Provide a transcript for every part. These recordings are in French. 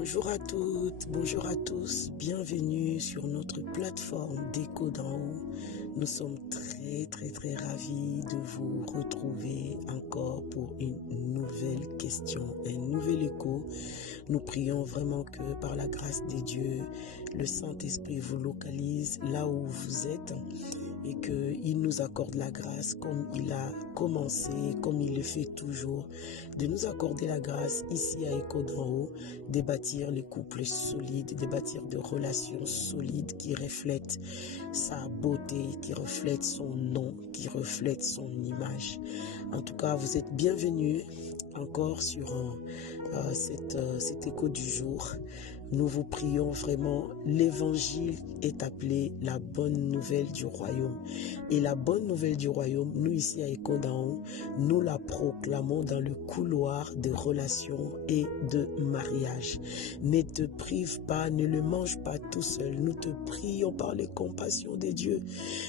Bonjour à toutes, bonjour à tous, bienvenue sur notre plateforme d'Écho d'en haut. Nous sommes très ravis de vous retrouver encore pour une nouvelle question, un nouvel écho. Nous prions vraiment que par la grâce de Dieu, le Saint-Esprit vous localise là où vous êtes et qu'il nous accorde la grâce comme il a commencé, comme il le fait toujours, de nous accorder la grâce ici à Écho d'en haut, de bâtir les couples solides, de bâtir des relations solides qui reflètent sa beauté, qui reflètent son nom, qui reflètent son image. En tout cas, vous êtes bienvenus encore sur cet écho du jour. Nous vous prions vraiment, l'évangile est appelé la bonne nouvelle du royaume. Et la bonne nouvelle du royaume, nous ici à Écho d'en haut, nous la proclamons dans le couloir de relations et de mariage. Ne te prive pas, ne le mange pas tout seul. Nous te prions par les compassions de Dieu.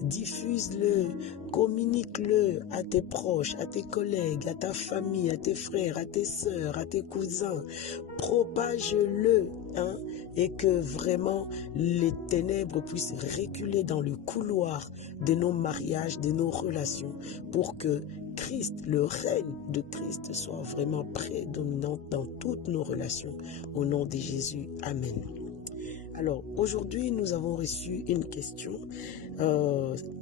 Diffuse-le, communique-le à tes proches, à tes collègues, à ta famille, à tes frères, à tes sœurs, à tes cousins. Propage-le, et que vraiment les ténèbres puissent reculer dans le couloir de nos mariages, de nos relations, pour que Christ, le règne de Christ, soit vraiment prédominant dans toutes nos relations. Au nom de Jésus, Amen. Alors, aujourd'hui, nous avons reçu une question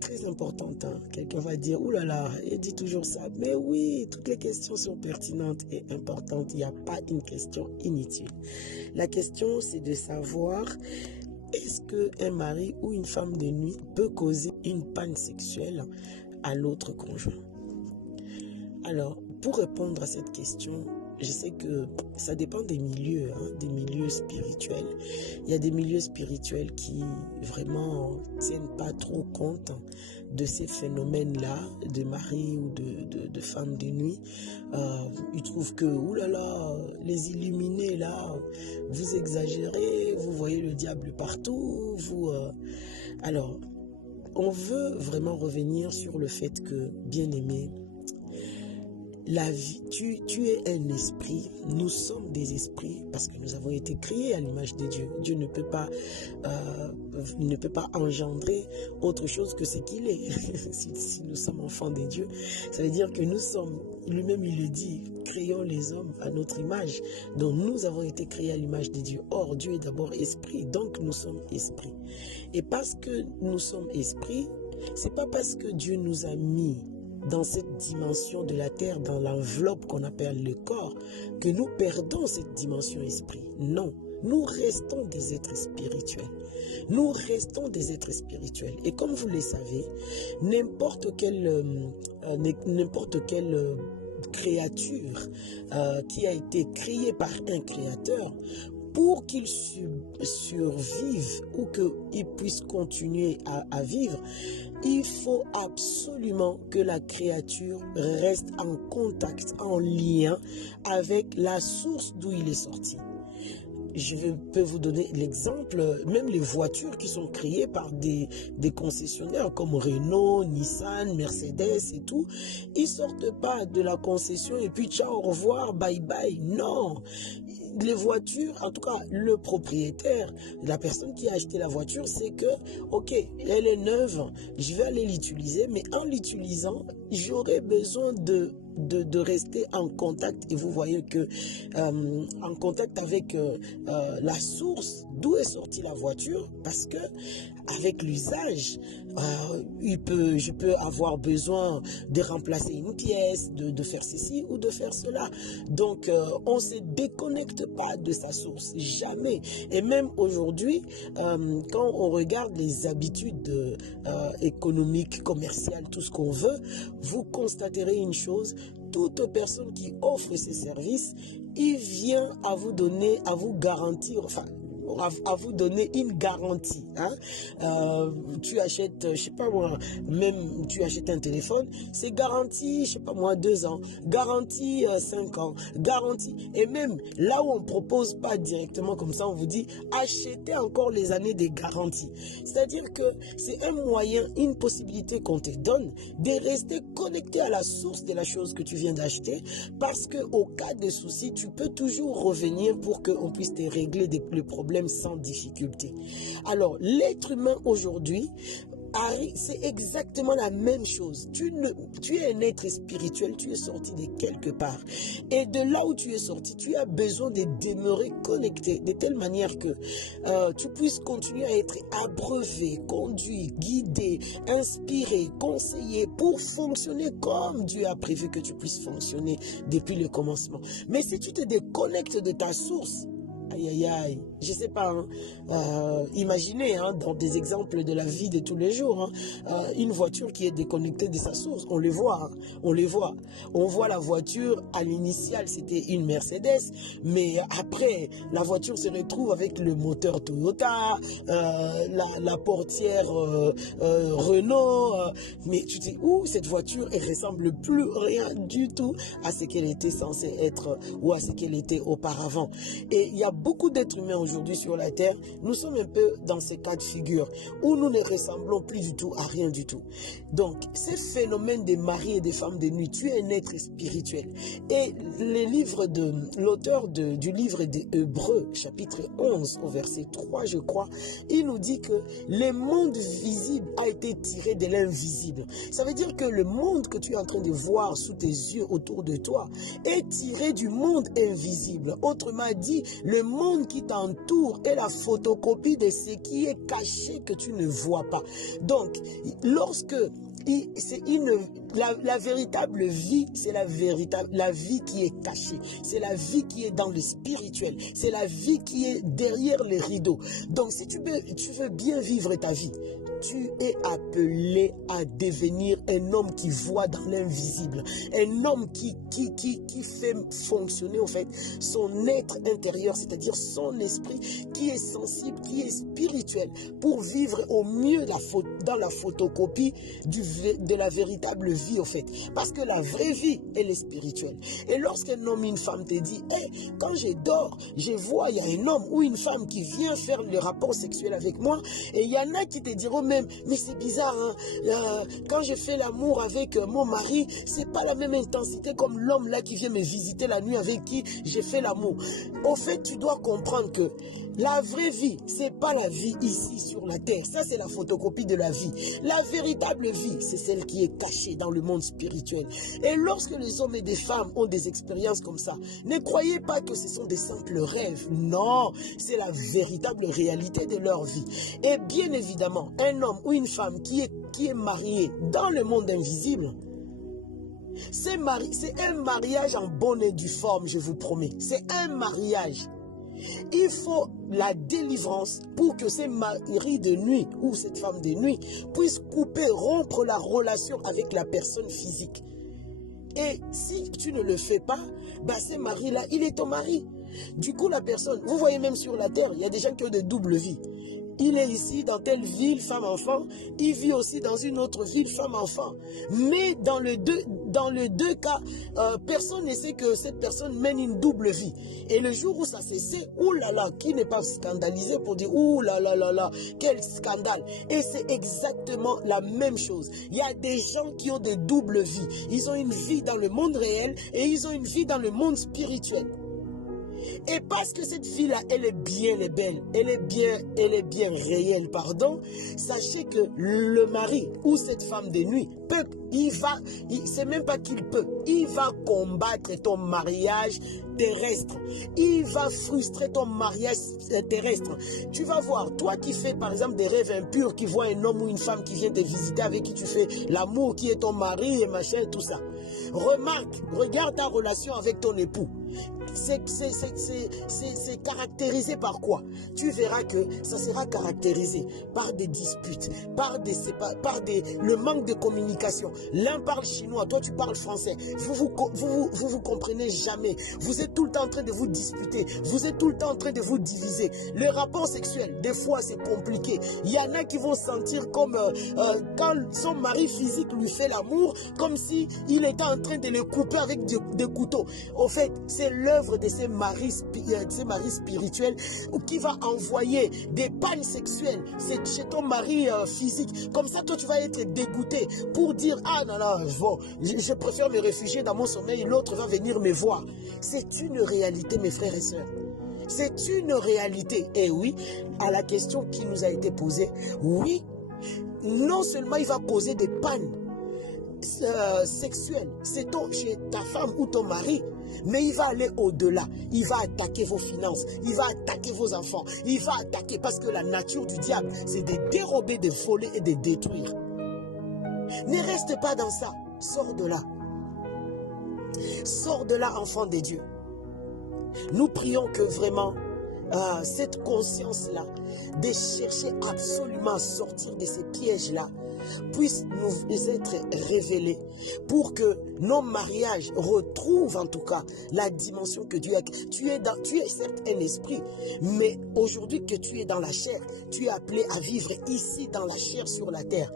très importante. Quelqu'un va dire, ouh là là, il dit toujours ça. Mais oui, toutes les questions sont pertinentes et importantes. Il n'y a pas une question inutile. La question, c'est de savoir, est-ce qu'un mari ou une femme de nuit peut causer une panne sexuelle à l'autre conjoint? Alors, pour répondre à cette question, je sais que ça dépend des milieux spirituels. Il y a des milieux spirituels qui vraiment tiennent pas trop compte de ces phénomènes-là, de mari ou de femme de nuit. Ils trouvent que, oulala, les illuminés là, vous exagérez, vous voyez le diable partout. Alors, on veut vraiment revenir sur le fait que, bien aimé, la vie, tu es un esprit, nous sommes des esprits parce que nous avons été créés à l'image de Dieu. Dieu ne peut pas engendrer autre chose que ce qu'il est. si nous sommes enfants de Dieu, ça veut dire que nous sommes, lui-même il le dit, créons les hommes à notre image. Donc nous avons été créés à l'image de Dieu. Or Dieu est d'abord esprit, donc nous sommes esprits. Et parce que nous sommes esprits, c'est pas parce que Dieu nous a mis dans cette dimension de la terre, dans l'enveloppe qu'on appelle le corps, que nous perdons cette dimension esprit. Non, nous restons des êtres spirituels. Nous restons des êtres spirituels. Et comme vous le savez, n'importe quelle créature qui a été créée par un créateur, pour qu'il survive ou qu'il puisse continuer à vivre, il faut absolument que la créature reste en contact, en lien avec la source d'où il est sorti. Je peux vous donner l'exemple, même les voitures qui sont créées par des concessionnaires comme Renault, Nissan, Mercedes et tout, ils sortent pas de la concession et puis ciao, au revoir, bye bye. Non, les voitures, en tout cas le propriétaire, la personne qui a acheté la voiture, c'est que, ok, elle est neuve, je vais aller l'utiliser, mais en l'utilisant, j'aurai besoin de rester en contact, et vous voyez que en contact avec la source d'où est sortie la voiture, parce que avec l'usage, je peux avoir besoin de remplacer une pièce, de faire ceci ou de faire cela. Donc on ne se déconnecte pas de sa source, jamais. Et même aujourd'hui, quand on regarde les habitudes économiques, commerciales, tout ce qu'on veut, vous constaterez une chose: toute personne qui offre ses services, il vient à vous donner, à vous garantir, enfin, à vous donner une garantie. Hein. Tu achètes, je sais pas moi, même tu achètes un téléphone, c'est garanti, je sais pas moi, 2 ans, garantie 5 ans, garantie. Et même là où on propose pas directement comme ça, on vous dit achetez encore les années de garantie. C'est-à-dire que c'est un moyen, une possibilité qu'on te donne de rester connecté à la source de la chose que tu viens d'acheter, parce que au cas de soucis, tu peux toujours revenir pour qu'on puisse te régler le problème sans difficulté. Alors, l'être humain aujourd'hui, c'est exactement la même chose. Tu es un être spirituel, tu es sorti de quelque part. Et de là où tu es sorti, tu as besoin de demeurer connecté de telle manière que tu puisses continuer à être abreuvé, conduit, guidé, inspiré, conseillé pour fonctionner comme Dieu a prévu que tu puisses fonctionner depuis le commencement. Mais si tu te déconnectes de ta source, aïe, aïe, aïe, je sais pas, hein, imaginez dans des exemples de la vie de tous les jours, une voiture qui est déconnectée de sa source, on les voit, on voit la voiture, à l'initiale c'était une Mercedes, mais après la voiture se retrouve avec le moteur Toyota, la portière Renault, mais tu te dis, cette voiture elle ressemble plus rien du tout à ce qu'elle était censée être ou à ce qu'elle était auparavant. Et il y a beaucoup d'êtres humains aujourd'hui sur la terre, nous sommes un peu dans ces cas de figure où nous ne ressemblons plus du tout à rien du tout. Donc, ces phénomènes des maris et des femmes de nuit, tu es un être spirituel. Et l'auteur du livre des Hébreux, chapitre 11, au verset 3, je crois, il nous dit que le monde visible a été tiré de l'invisible. Ça veut dire que le monde que tu es en train de voir sous tes yeux autour de toi est tiré du monde invisible. Autrement dit, le monde qui t'entoure est la photocopie de ce qui est caché que tu ne vois pas. Donc, lorsque la véritable vie, c'est la vie qui est cachée. C'est la vie qui est dans le spirituel. C'est la vie qui est derrière les rideaux. Donc, si tu veux bien vivre ta vie, tu es appelé à devenir un homme qui voit dans l'invisible. Un homme qui fait fonctionner en fait son être intérieur, c'est-à-dire son esprit qui est sensible, qui est spirituel, pour vivre au mieux dans la photocopie de la véritable vie en fait. Parce que la vraie vie, elle est spirituelle. Et lorsqu'un homme ou une femme te dit, quand je dors, je vois, il y a un homme ou une femme qui vient faire le rapport sexuel avec moi, et il y en a qui te diront même, mais c'est bizarre, hein, quand je fais l'amour avec mon mari, c'est pas la même intensité comme l'homme là qui vient me visiter la nuit avec qui j'ai fait l'amour. Au fait, tu dois comprendre que la vraie vie, c'est pas la vie ici sur la terre. Ça, c'est la photocopie de la vie. La véritable vie, c'est celle qui est cachée dans le monde spirituel. Et lorsque les hommes et des femmes ont des expériences comme ça, ne croyez pas que ce sont des simples rêves. Non, c'est la véritable réalité de leur vie. Et bien évidemment, un homme ou une femme qui est marié dans le monde invisible, c'est un mariage en bonne et due forme, je vous promets. C'est un mariage. Il faut la délivrance pour que ces maris de nuit ou cette femme de nuit puisse rompre la relation avec la personne physique. Et si tu ne le fais pas, ce mari-là, il est ton mari. Du coup, la personne, vous voyez même sur la terre, il y a des gens qui ont de doubles vies. Il est ici dans telle ville, femme-enfant. Il vit aussi dans une autre ville, femme-enfant. Mais dans les deux cas, personne ne sait que cette personne mène une double vie. Et le jour où ça se sait, oulala, qui n'est pas scandalisé pour dire oulala, quel scandale. Et c'est exactement la même chose. Il y a des gens qui ont de doubles vies. Ils ont une vie dans le monde réel et ils ont une vie dans le monde spirituel. Et parce que cette vie-là, elle est bien belle, elle est bien réelle, pardon, sachez que le mari ou cette femme de nuit peut, c'est même pas qu'il peut, il va combattre ton mariage terrestre. Il va frustrer ton mariage terrestre. Tu vas voir, toi qui fais par exemple des rêves impurs, qui vois un homme ou une femme qui vient te visiter, avec qui tu fais l'amour, qui est ton mari et machin, tout ça. Remarque, regarde ta relation avec ton époux. c'est caractérisé par quoi? Tu verras que ça sera caractérisé par des disputes, par le manque de communication. L'un parle chinois, toi tu parles français. Vous comprenez jamais. Vous êtes tout le temps en train de vous disputer. Vous êtes tout le temps en train de vous diviser. Le rapport sexuel, des fois c'est compliqué. Il y en a qui vont sentir comme quand son mari physique lui fait l'amour, comme si il était en train de le couper avec des couteaux. Au fait, c'est l'œuvre de ces maris spirituels qui va envoyer des pannes sexuelles chez ton mari physique. Comme ça, toi, tu vas être dégoûté pour dire « Ah non, non, bon, je préfère me réfugier dans mon sommeil, l'autre va venir me voir. » C'est une réalité, mes frères et sœurs. C'est une réalité. Et oui, à la question qui nous a été posée, oui, non seulement il va causer des pannes sexuelles, c'est chez ta femme ou ton mari, mais il va aller au-delà. Il va attaquer vos finances, il va attaquer vos enfants, il va attaquer, parce que la nature du diable, c'est de dérober, de voler et de détruire. Ne reste pas dans ça, sors de là. Sors de là, enfant de Dieu. Nous prions que vraiment cette conscience-là, de chercher absolument à sortir de ces pièges-là, puisse nous être révélée pour que nos mariages retrouvent en tout cas la dimension que Dieu a. Tu es certes un esprit, mais aujourd'hui que tu es dans la chair, tu es appelé à vivre ici dans la chair sur la terre.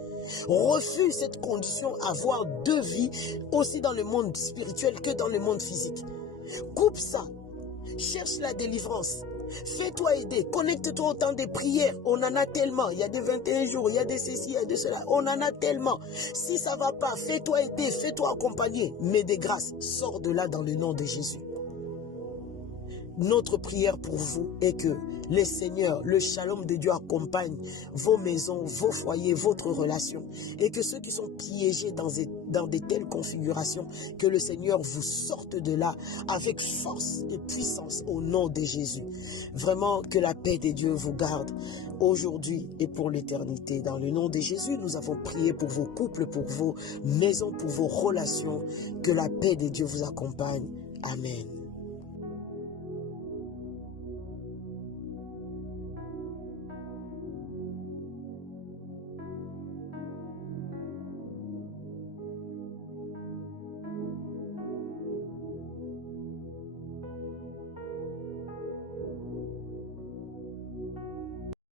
Refuse cette condition, avoir deux vies, aussi dans le monde spirituel que dans le monde physique. Coupe ça. Cherche la délivrance. Fais-toi aider. Connecte-toi au temps des prières. On en a tellement. Il y a des 21 jours, il y a des ceci, il y a de cela. On en a tellement. Si ça ne va pas, fais-toi aider, fais-toi accompagner. Mais de grâce, sors de là dans le nom de Jésus. Notre prière pour vous est que le Seigneur, le shalom de Dieu accompagne vos maisons, vos foyers, votre relation. Et que ceux qui sont piégés dans de telles configurations, que le Seigneur vous sorte de là avec force et puissance au nom de Jésus. Vraiment que la paix de Dieu vous garde aujourd'hui et pour l'éternité. Dans le nom de Jésus, nous avons prié pour vos couples, pour vos maisons, pour vos relations. Que la paix de Dieu vous accompagne. Amen.